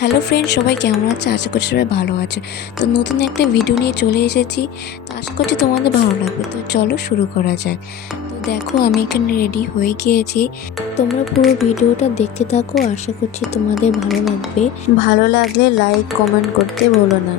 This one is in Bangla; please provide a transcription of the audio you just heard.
হ্যালো ফ্রেন্ড, সবাই কেমন আছে? আশা করছি সবাই ভালো আছে। তো নতুন একটা ভিডিও নিয়ে চলে এসেছি। তো আশা করছি তোমাদের ভালো লাগবে। তো চলো শুরু করা যাক। তো দেখো, আমি এখানে রেডি হয়ে গিয়েছি। তোমরা পুরো ভিডিওটা দেখতে থাকো, আশা করছি তোমাদের ভালো লাগবে। ভালো লাগলে লাইক কমেন্ট করতে ভুলো না।